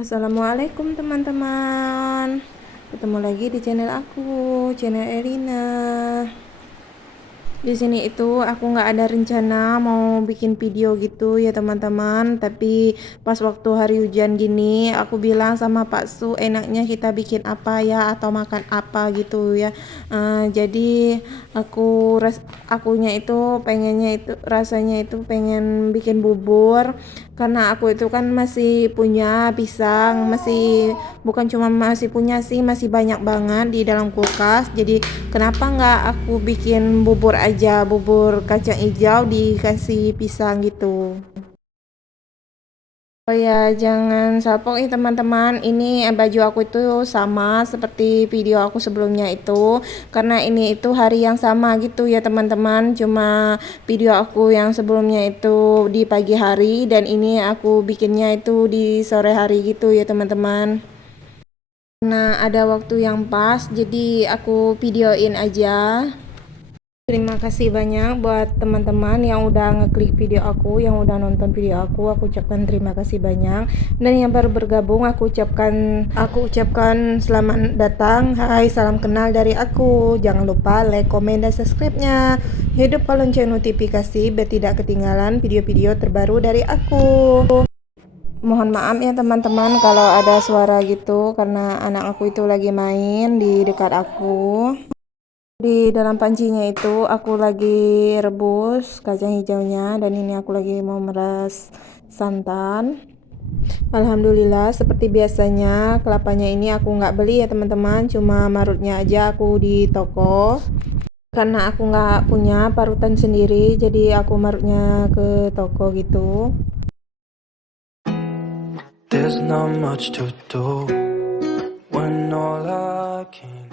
Assalamualaikum teman-teman. Ketemu lagi di channel aku, channel Erina. Di sini itu aku nggak ada rencana mau bikin video gitu ya teman-teman, tapi pas waktu hari hujan gini aku bilang sama Pak Su enaknya kita bikin apa ya atau makan apa gitu ya. Jadi akunya itu pengennya itu rasanya itu pengen bikin bubur, karena aku itu kan masih punya pisang, bukan cuma masih punya sih, masih banyak banget di dalam kulkas. Jadi kenapa nggak aku bikin bubur aja, bubur kacang hijau dikasih pisang gitu. Oh ya, jangan salpok ya teman-teman. Ini baju aku itu sama seperti video aku sebelumnya itu, karena ini itu hari yang sama gitu ya teman-teman. Cuma video aku yang sebelumnya itu di pagi hari dan ini aku bikinnya itu di sore hari gitu ya teman-teman. Nah, ada waktu yang pas, jadi aku videoin aja. Terima kasih banyak buat teman-teman yang udah ngeklik video aku, yang udah nonton video aku ucapkan terima kasih banyak. Dan yang baru bergabung aku ucapkan selamat datang. Hai, salam kenal dari aku. Jangan lupa like, komen, dan subscribe-nya. Hidupkan lonceng notifikasi biar tidak ketinggalan video-video terbaru dari aku. Mohon maaf ya teman-teman kalau ada suara gitu, karena anak aku itu lagi main di dekat aku. Di dalam pancinya itu aku lagi rebus kacang hijaunya, dan ini aku lagi mau meras santan. Alhamdulillah, seperti biasanya kelapanya ini aku nggak beli ya teman-teman, cuma marutnya aja aku di toko. Karena aku nggak punya parutan sendiri, jadi aku marutnya ke toko gitu. There's not much to do when all I can.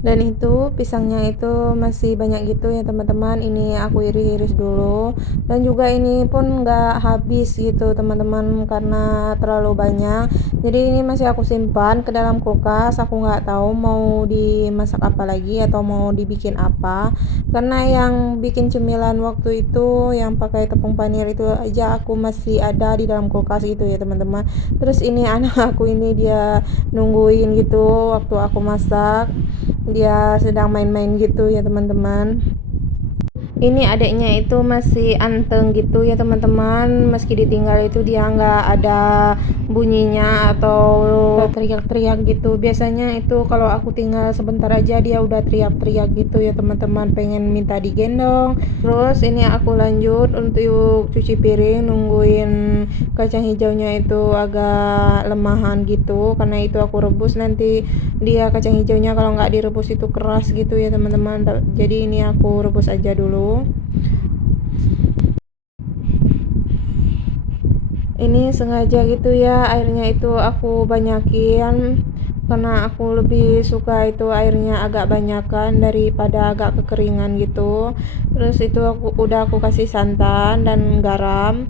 Dan itu pisangnya itu masih banyak gitu ya teman-teman. Ini aku iris-iris dulu, dan juga ini pun nggak habis gitu teman-teman karena terlalu banyak. Jadi ini masih aku simpan ke dalam kulkas. Aku nggak tahu mau dimasak apa lagi atau mau dibikin apa, karena yang bikin cemilan waktu itu yang pakai tepung panir itu aja aku masih ada di dalam kulkas gitu ya teman-teman. Terus ini anak aku ini dia nungguin gitu waktu aku masak, dia sedang main-main gitu ya teman-teman. Ini adiknya itu masih anteng gitu ya teman-teman, meski ditinggal itu dia nggak ada bunyinya atau teriak-teriak gitu. Biasanya itu kalau aku tinggal sebentar aja dia udah teriak-teriak gitu ya teman-teman, pengen minta digendong. Terus ini aku lanjut untuk cuci piring, nungguin kacang hijaunya itu agak lemahan gitu, karena itu aku rebus nanti dia kacang hijaunya kalau nggak direbus itu keras gitu ya teman-teman. Jadi ini aku rebus aja dulu. Ini sengaja gitu ya, airnya itu aku banyakin karena aku lebih suka itu airnya agak banyakan daripada agak kekeringan gitu. Terus itu udah aku kasih santan dan garam.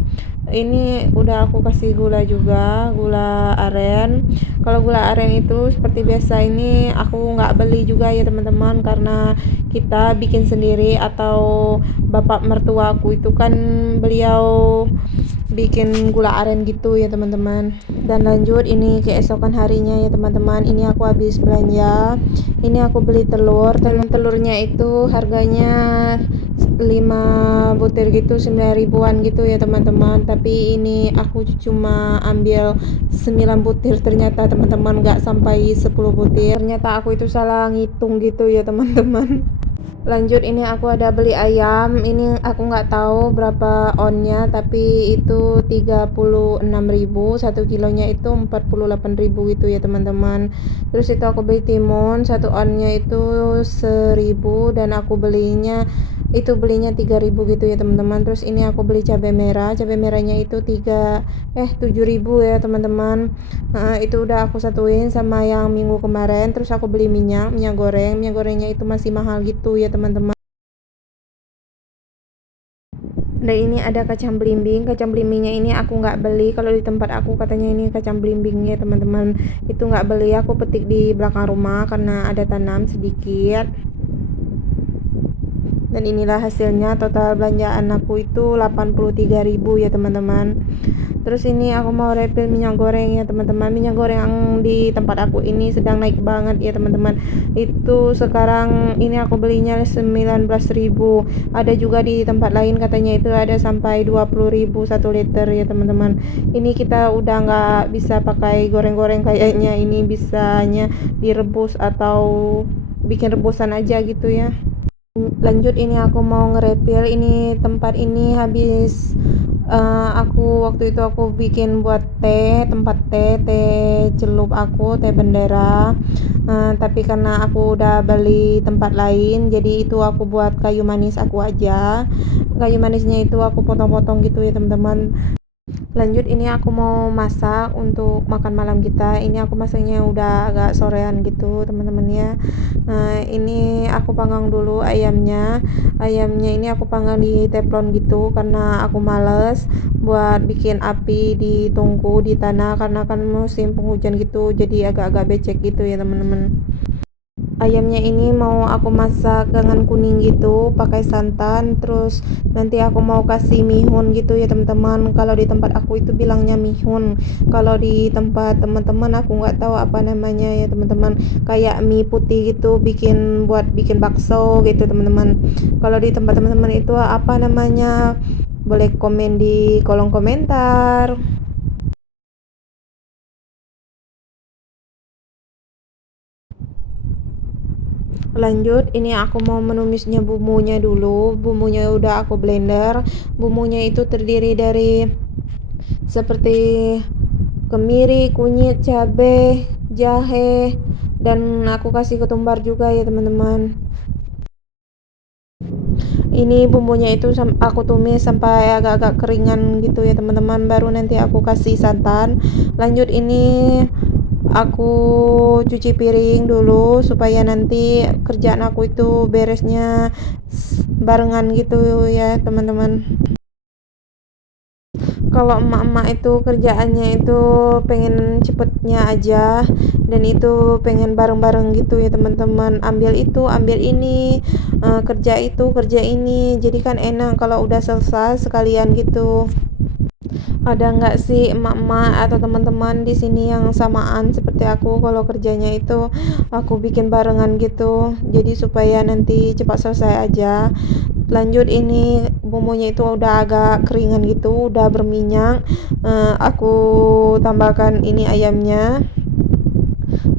Ini udah aku kasih gula juga, gula aren. Kalau gula aren itu seperti biasa ini aku nggak beli juga ya teman-teman, karena kita bikin sendiri, atau bapak mertuaku itu kan beliau bikin gula aren gitu ya teman-teman. Dan lanjut ini keesokan harinya ya teman-teman, ini aku habis belanja. Ini aku beli telur, dan telurnya itu harganya 5 butir gitu 9 ribuan gitu ya teman-teman, tapi ini aku cuma ambil 9 butir, ternyata teman-teman nggak sampai 10 butir. Ternyata aku itu salah ngitung gitu ya teman-teman. Lanjut ini aku ada beli ayam, ini aku nggak tahu berapa onnya, tapi itu 36.000, 1 kilonya itu 48.000 gitu ya teman-teman. Terus itu aku beli timun, 1 onnya itu 1.000, dan aku belinya 3.000 gitu ya teman-teman. Terus ini aku beli cabai merahnya itu 7.000 ya teman-teman. Itu udah aku satuin sama yang minggu kemarin. Terus aku beli minyak gorengnya itu masih mahal gitu ya teman-teman. Dan ini ada kacang belimbingnya ini aku nggak beli, kalau di tempat aku katanya ini kacang belimbingnya teman-teman itu nggak beli, aku petik di belakang rumah karena ada tanam sedikit. Dan inilah hasilnya, total belanjaan aku itu 83.000 ya teman-teman. Terus ini aku mau refill minyak goreng ya teman-teman. Minyak goreng yang di tempat aku ini sedang naik banget ya teman-teman. Itu sekarang ini aku belinya 19.000. Ada juga di tempat lain katanya itu ada sampai 20.000 1 liter ya teman-teman. Ini kita udah nggak bisa pakai goreng-goreng kayaknya, ini bisanya direbus atau bikin rebusan aja gitu ya. Lanjut, ini aku mau nge-refill. Ini tempat ini habis aku waktu itu aku bikin buat tempat teh celup aku, teh bendera. Tapi karena aku udah beli tempat lain, jadi itu aku buat kayu manis aku aja. Kayu manisnya itu aku potong-potong gitu ya teman-teman. Lanjut, ini aku mau masak untuk makan malam kita. Ini aku masaknya udah agak sorean gitu teman-teman ya. Ini aku panggang dulu ayamnya ini aku panggang di teflon gitu karena aku males buat bikin api di tungku di tanah karena kan musim penghujan gitu, jadi agak-agak becek gitu ya teman-teman. Ayamnya ini mau aku masak dengan kuning gitu pakai santan, terus nanti aku mau kasih mihun gitu ya teman-teman. Kalau di tempat aku itu bilangnya mihun, kalau di tempat teman-teman aku nggak tahu apa namanya ya teman-teman. Kayak mie putih gitu, bikin bakso gitu teman-teman. Kalau di tempat teman-teman itu apa namanya, boleh komen di kolom komentar. Lanjut, ini aku mau menumisnya bumbunya dulu. Bumbunya udah aku blender. Bumbunya itu terdiri dari seperti kemiri, kunyit, cabe, jahe, dan aku kasih ketumbar juga ya teman-teman. Ini bumbunya itu aku tumis sampai agak-agak keringan gitu ya teman-teman, baru nanti aku kasih santan. Lanjut, ini aku cuci piring dulu supaya nanti kerjaan aku itu beresnya barengan gitu ya teman-teman. Kalau emak-emak itu kerjaannya itu pengen cepetnya aja, dan itu pengen bareng-bareng gitu ya teman-teman, ambil itu ambil ini, kerja itu kerja ini, jadi kan enak kalau udah selesai sekalian gitu. Ada nggak sih emak-emak atau teman-teman di sini yang samaan seperti aku, kalau kerjanya itu aku bikin barengan gitu, jadi supaya nanti cepat selesai aja. Lanjut, ini bumbunya itu udah agak keringan gitu, udah berminyak. Aku tambahkan ini ayamnya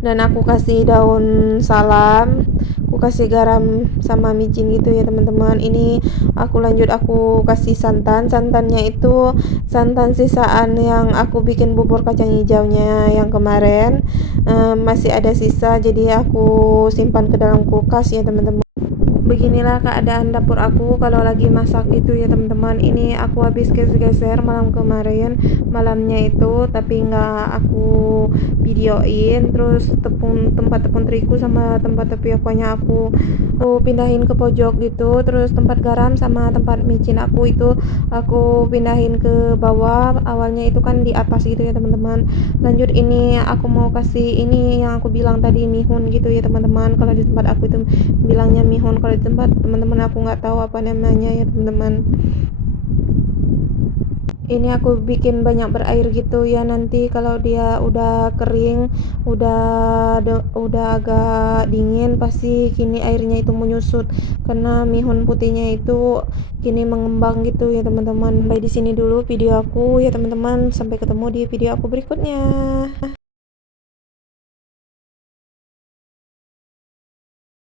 dan aku kasih daun salam, aku kasih garam sama micin gitu ya teman-teman. Ini aku kasih santannya itu santan sisaan yang aku bikin bubur kacang hijaunya yang kemarin. Masih ada sisa, jadi aku simpan ke dalam kulkas ya teman-teman. Beginilah keadaan dapur aku kalau lagi masak itu ya teman-teman. Ini aku habis geser-geser malam kemarin, malamnya itu, tapi nggak aku videoin. Terus tempat tepung terigu sama tempat tapiokanya aku pindahin ke pojok gitu. Terus tempat garam sama tempat micin aku itu aku pindahin ke bawah. Awalnya itu kan di atas gitu ya teman-teman. Lanjut, ini aku mau kasih ini yang aku bilang tadi, mihun gitu ya teman-teman. Kalau di tempat aku itu bilangnya mihun, kalau di tempat teman-teman aku nggak tahu apa namanya ya teman-teman. Ini aku bikin banyak berair gitu ya, nanti kalau dia udah kering, udah agak dingin, pasti kini airnya itu menyusut karena mihun putihnya itu kini mengembang gitu ya teman-teman. Sampai di sini dulu video aku ya teman-teman, sampai ketemu di video aku berikutnya.